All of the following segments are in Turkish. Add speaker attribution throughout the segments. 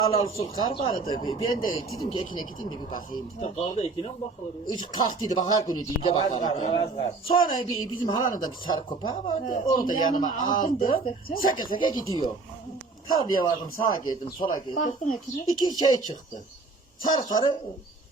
Speaker 1: Alalı su kar vardı. Ben de dedim ki ekine gideyim de bir bakayım.
Speaker 2: Karda ekine mi bakılır ya?
Speaker 1: Üç kalktıydı bakar günü değil de bakardı. Sonra bizim halanın da bir sarı köpeği vardı. Onu da yanıma aldım. Seke seke gidiyor. Tarlaya vardım, sağa geldim, sola geldim.
Speaker 3: Baktın ekine.
Speaker 1: İki şey çıktı. Sarı sarı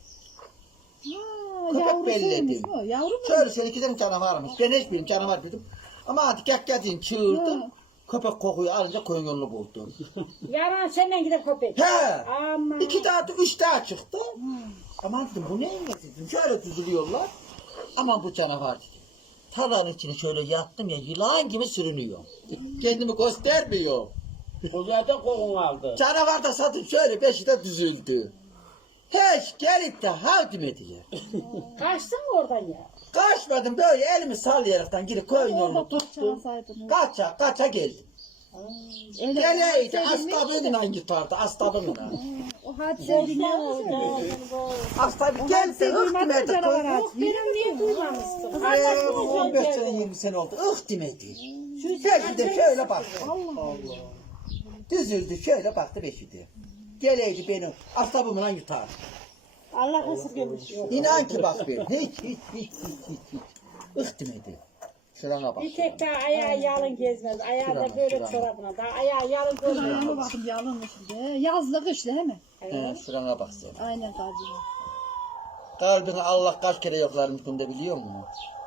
Speaker 1: köpek belledim.
Speaker 3: Yavru mu?
Speaker 1: Şöyle şöyle iki tane canavarmış. Ben hiçbirim canavar dedim. Ama hadi gel geldiğin çığırdım. Köpek kokuyu alınca koyun yolunu buldum.
Speaker 4: Yaran senden gidip köpek.
Speaker 1: He.
Speaker 4: Aman.
Speaker 1: İki daha, üç daha çıktı. Aman dedim bu neyin nesi dedim. Şöyle düzülüyorlar. Aman bu canavar dedim. Tarlanın içine şöyle yattım ya yılan gibi sürünüyor. Kendimi göstermiyor.
Speaker 2: O zaten kokun aldı.
Speaker 1: Canavar da satın şöyle beşi de düzüldü. Hiç gelip de hav demediler.
Speaker 4: Kaçtın mı oradan ya?
Speaker 1: Kaçmadım böyle elimi sallayaraktan gidip koyun yolunu
Speaker 3: Orada
Speaker 1: tuttum.
Speaker 3: parçalasaydın.
Speaker 1: Kaça geldim.
Speaker 3: Öyle
Speaker 1: Geleydi
Speaker 3: sevdiğin
Speaker 1: astabınla gitardı astabınla.
Speaker 3: O hadise dinlemez öyle.
Speaker 1: Astabı geldi ıhtımedi.
Speaker 4: Benim niye duymamıştım?
Speaker 1: 15 sene 20 sene oldu ıhtımedi. Belki de şöyle baktı.
Speaker 3: Allah.
Speaker 1: Düzüldü şöyle baktı beşidi. Geleydi benim astabımla yutar.
Speaker 4: Allah hızır gelmiş.
Speaker 1: İnan ki bak benim hiç. Ihtımedi. Şurana bak.
Speaker 4: Bir tek daha ayağı yalın gezmez. Ayağı da böyle çorabına. Daha ayağı yalın
Speaker 3: Ayağıma
Speaker 4: gezmez.
Speaker 3: bakın yalın şimdi. Yazlı kışlı he mi?
Speaker 1: Şurana bak sen.
Speaker 3: Aynen kardeşim.
Speaker 1: Kalbini Allah kaç kere yoklarmış bunda biliyor musun?